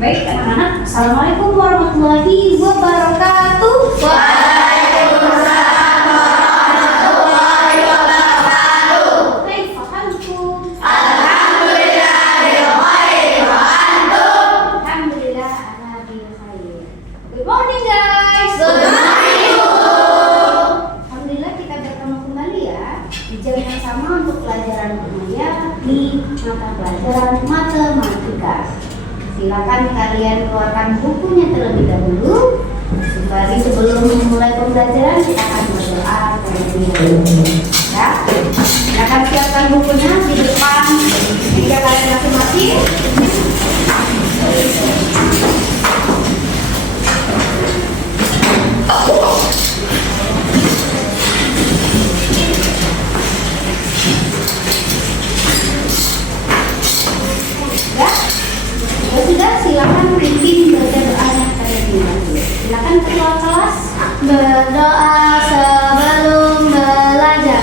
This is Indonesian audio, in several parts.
Baik anak-anak, Assalamualaikum warahmatullahi wabarakatuh. Waalaikumsalam warahmatullahi wabarakatuh. Kaifa halkum? Alhamdulillah bil khair wa antum. Alhamdulillah ana bil khair. Good morning guys. Good morning. Alhamdulillah kita bertemu kembali ya di jam yang sama untuk pelajaran dunia di mata pelajaran matematika. Silakan kalian keluarkan bukunya terlebih dahulu. Sembari sebelum memulai pembelajaran kita akan berdoa terlebih dahulu. Ya, silakan siapkan bukunya di depan meja kalian masing-masing. Sudah, silakan pimpin baca doanya terlebih dahulu. Silakan ketua kelas berdoa sebelum belajar.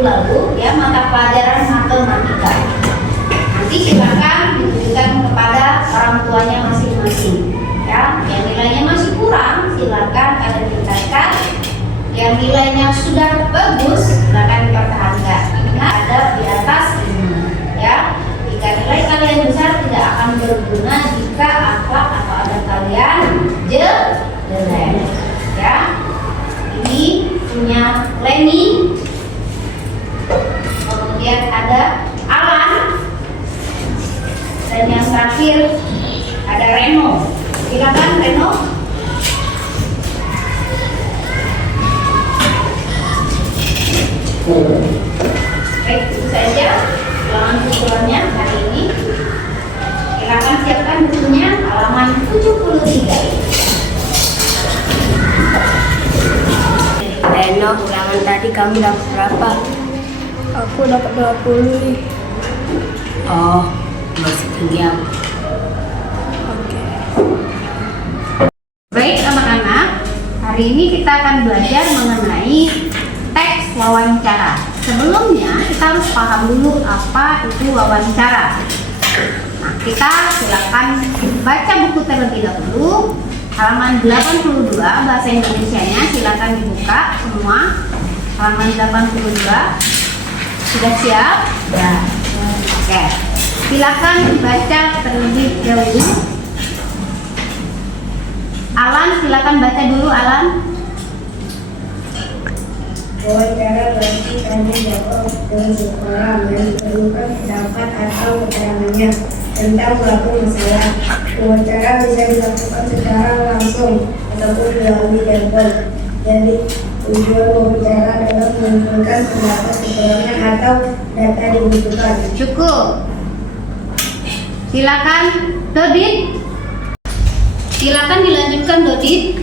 Lalu ya mata pelajaran matematika. Nanti silakan diberikan kepada orang tuanya masing-masing. Ya, yang nilainya masih kurang silakan kalian tingkatkan. Yang nilainya sudah bagus silakan dipertahankan. Ingat ada di atas ini. Ya, jika nilai kalian besar tidak akan berguna jika akhlak atau adat kalian jelek. Ya, ini punya Leni. Kemudian ada Alan dan yang terakhir ada Reno. Silakan Reno. Baik, itu saja ulangan susulannya hari ini. Silakan siapkan bukunya halaman 73. Reno, ulangan tadi kamu dapat berapa? Aku dapat 20 nih. Oh, masih tinggi aku. Oke. Baik anak-anak, hari ini kita akan belajar mengenai teks wawancara. Sebelumnya kita harus paham dulu apa itu wawancara. Nah, kita silakan baca buku terlebih dahulu. Halaman 82 bahasa Indonesianya silakan dibuka semua. Halaman 82. Sudah siap? Ya. Oke. Silakan baca terlebih dahulu. Alan, silakan baca dulu Alan. Wawancara berarti tanya jawab dengan seseorang yang diperlukan pendapat atau keterangannya tentang suatu masalah. Wawancara bisa dilakukan secara langsung ataupun melalui telepon. Jadi tujuan wawancara adalah mengumpulkan pendapat seseorang atau data dibutuhkan. Cukup. Silakan Dodit. Silakan dilanjutkan Dodit.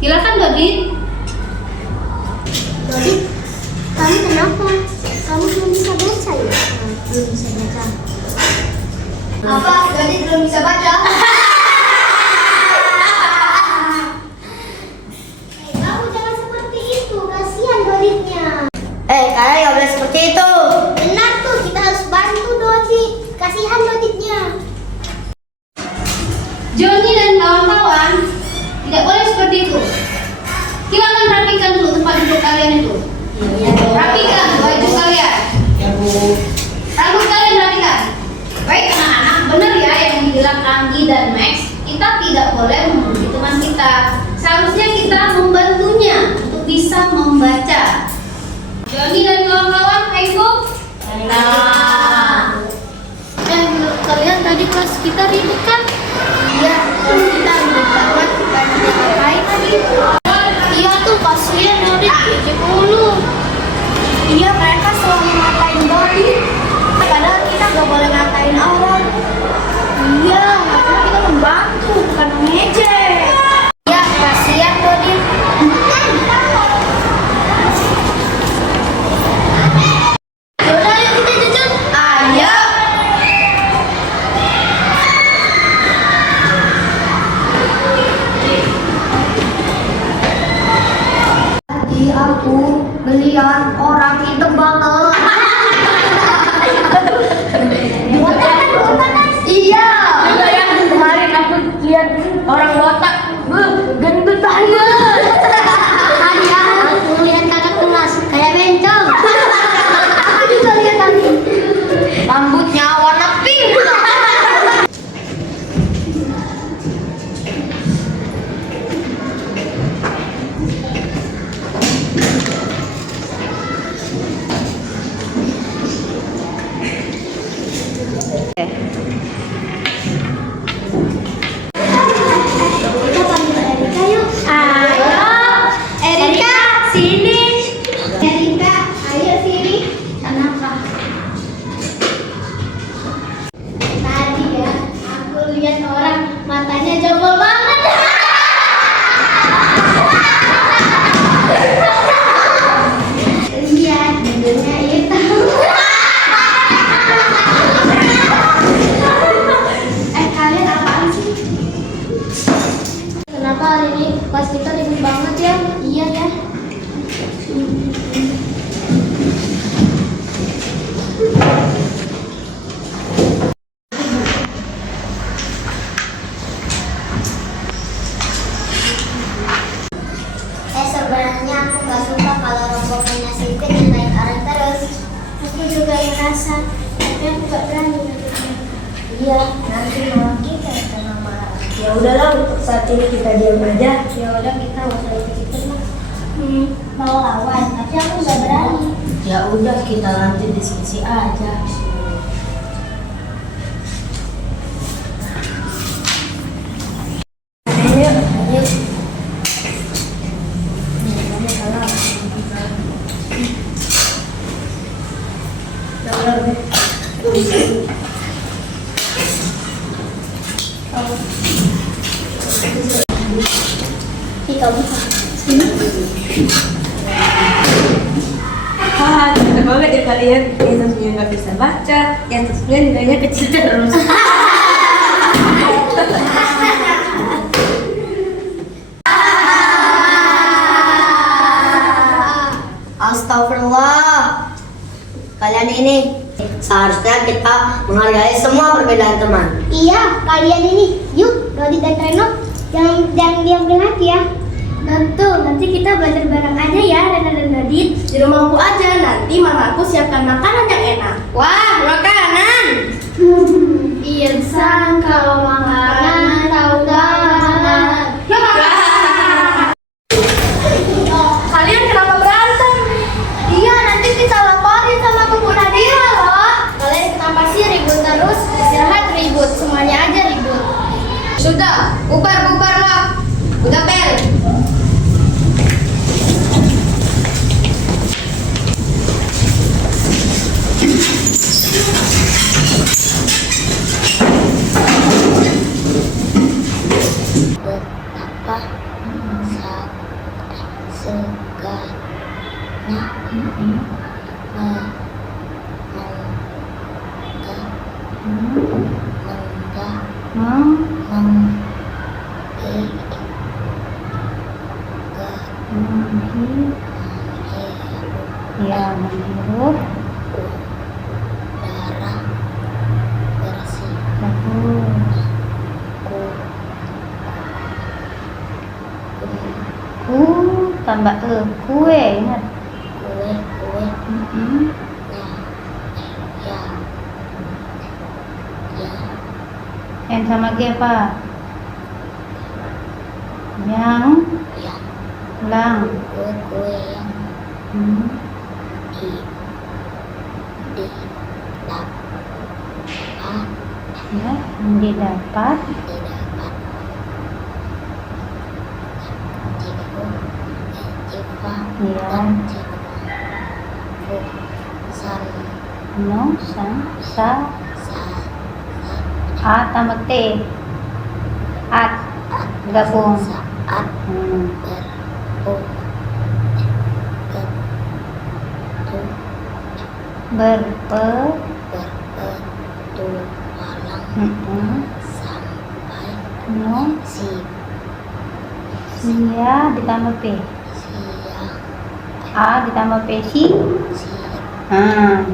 Silakan Dodit. Dodit, kamu kenapa? Kamu belum bisa baca ya? Belum bisa baca. Apa? Dodit belum bisa baca? Kamu jangan seperti itu, kasihan Dodit. Doditnya. Kalian nggak boleh seperti itu. Benar tuh, kita harus bantu Dodit. Kasihan Doditnya. Joni dan kawan-kawan tidak boleh seperti itu. Silakan rapikan dulu tempat duduk kalian itu. Rapikan baju kalian. Rambut kalian rapikan. Baik anak-anak, benar ya yang dibilang Anggi dan Max. Kita tidak boleh memuji teman kita. Seharusnya kita membantunya untuk bisa membaca. Joni dan kawan-kawan, ayo. Nah. Menurut kalian tadi kelas kita ribut kan? Iya, terus kita ribut banget. Bukan ngapain tadi? Iya tuh, kasihan Dodit cuci mulu. Iya, mereka selalu ngatain Dodit. Padahal kita gak boleh ngatain orang. Iya, karena kita membantu, bukan mengejek. Iya, kasihan Dodit. Yaudah yuk kita jajan. Ayo. Tadi aku melihat orang hitam banget. Iya. Juga yang kemarin aku lihat orang botak, gendut banget. Tadi aku lihat kakak kelas kayak bencong. Aku juga lihat tadi. Rambutnya warna pink. Kita panggil Erika yuk. Ayo, Erika, sini. Erika, ayo sini. Kenapa? Tadi ya, aku lihat orang matanya jebol banget. Iya, hidungnya hitam. Kalian apaan sih? Kenapa hari ini kelas kita ribut banget ya? Iya ya. Sebenarnya aku gak suka kalau rombongannya Sipin yang naik arang terus. Aku juga ngerasa, tapi aku gak berani. Iya, nanti malah kita yang kena marah. Ya udahlah, untuk saat ini kita diam aja. Ya udah kita nggak usah ikut-ikut lah. Mau lawan, tapi aku nggak berani. Ya udah kita lanjut diskusi aja. Ayo. Kita buka. Wah, cocok banget ya kalian. Yang satunya nggak bisa baca, yang satunya nilainya kecil terus. Astagfirullah. Kalian ini seharusnya kita menghargai semua perbedaan teman. Iya, kalian ini. Yuk, Dodi dan Reno, jangan diam hati ya. Tentu, nanti kita belajar bareng aja ya, Reno dan Dodit. Di rumahku aja, nanti mama aku siapkan makanan yang enak. Wah, makanan. Irsan, kalau makanan tahu banget. Kalian kenapa berantem? Iya, nanti kita laporin sama Kebun Nadira loh. Kalian kenapa sih ribut terus? Istirahat ribut, semuanya aja ribut. Sudah, bubar lah. Udah bel. Ya, menghirup. Udara bersih. Bagus. Tambah kue, ingat. Kue. Mm-mm. Ya. N sama G apa? Yang ulang. Kue yang Hmm. didapat Ya, yang didapat. Ya. No, sa. A tambah T. At. Gabung. saat Hmm. berpetualang Mm-mm. sampai No. sia Sia ditambah P. A ditambah P. Si. Ah.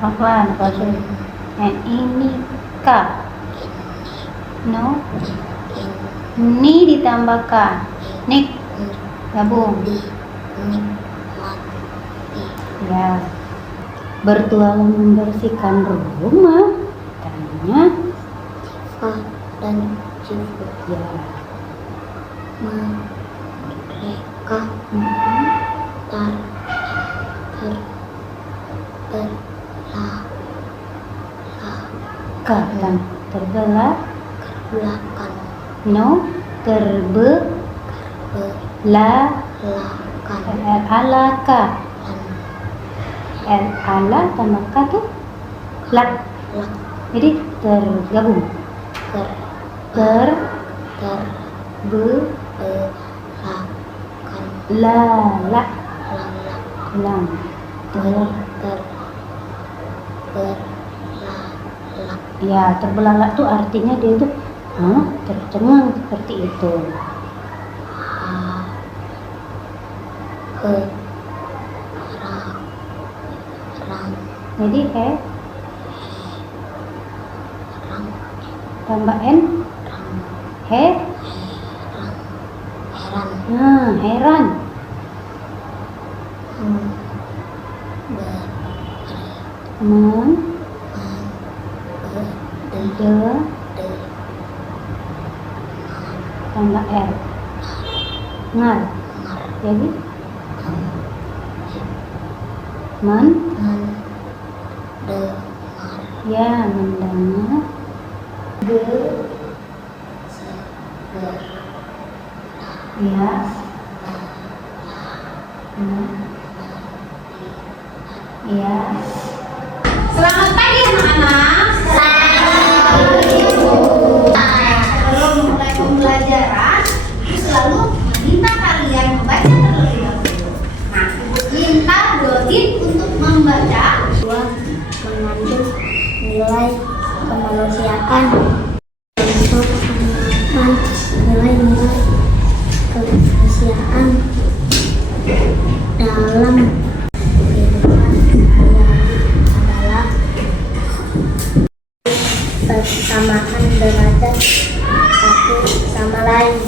Pelan-pelan, pelan. Ini K. No. Ni ditambah K. Nik. Gabung. Ya. Bertualang membersihkan rumah. Tanya. dan Cifu Ya. mereka Terbelah. terbelakang No. Alaka. Ala tambah K tuh lak. Jadi tergabung. Lala. Ulang. Ya, terbelalak tuh artinya dia tuh tercengang seperti itu. Jadi tambah N. Heran. Tambah R. Ngar. Jadi ya, mendengar. Ya. Ya. Selamat pagi anak-anak. Sebelum memulai pembelajaran, Ibu selalu meminta kalian membaca terlebih dahulu. Nah, Ibu minta Dodit untuk membaca. Mengandung nilai kemanusiaan untuk nilai-nilai kemanusiaan dalam kehidupan adalah persamaan derajat satu sama lain.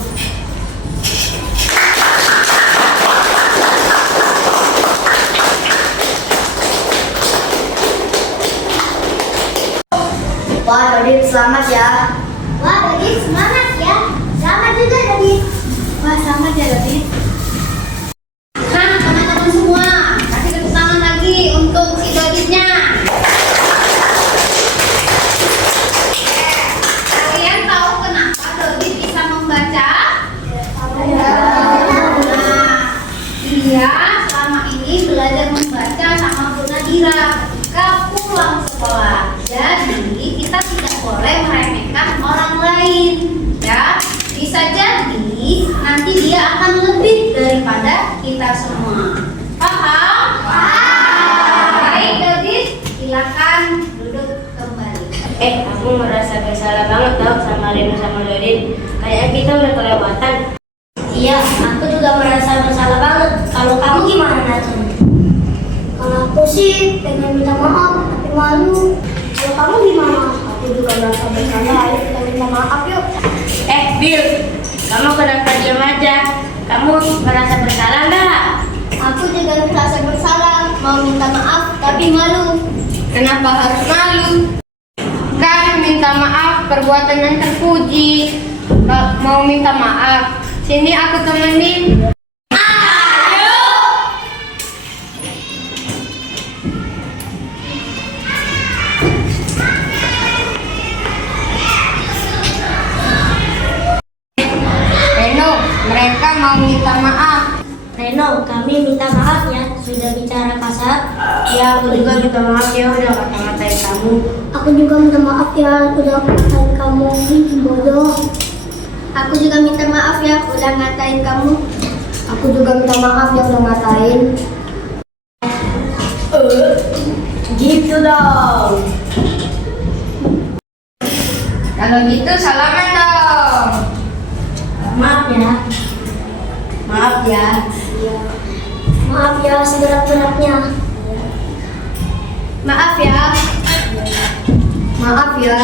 Wah, Dodit selamat ya. Wah, Dodit semangat ya. Selamat juga, Dodit. Wah, selamat ya Dodit. Nah, teman-teman semua, kasih tepuk tangan lagi untuk si Doditnya. Kalian tahu kenapa Dodit bisa membaca? Nah, dia selama ini belajar membaca sama Bu Nadira ketika pulang sekolah. Jadi kita tidak boleh meremehkan orang lain, ya. Bisa jadi nanti dia akan lebih daripada kita semua. Paham? Baik, Dodit, silakan duduk kembali. Aku merasa bersalah banget tau sama Reno sama Dodit. Kayak kita udah kelewatan. Iya, aku juga merasa bersalah banget. Kalau kamu gimana, Nathan? Kalau aku sih pengen minta maaf, tapi malu. Kalau kamu gimana? Aku juga merasa bersalah. Ayo kita minta maaf yuk. Bill, kamu kenapa diam aja? Kamu merasa bersalah nggak? Aku juga merasa bersalah, mau minta maaf, tapi malu. Kenapa harus malu? Kan minta maaf perbuatan yang terpuji. Mau minta maaf, sini aku temenin. Reno, mereka mau minta maaf. Reno, kami minta maaf ya, sudah bicara kasar. Ya, aku juga minta maaf ya udah kata-katain kamu. Aku juga minta maaf ya, udah ngatain kamu bodoh. Aku juga minta maaf ya, udah ngatain kamu. Aku juga minta maaf ya udah ngatain. Gitu dong. Kalau gitu salaman dong. Maaf ya. Maaf ya. Maaf ya, seberat-beratnya. Maaf ya. Maaf ya.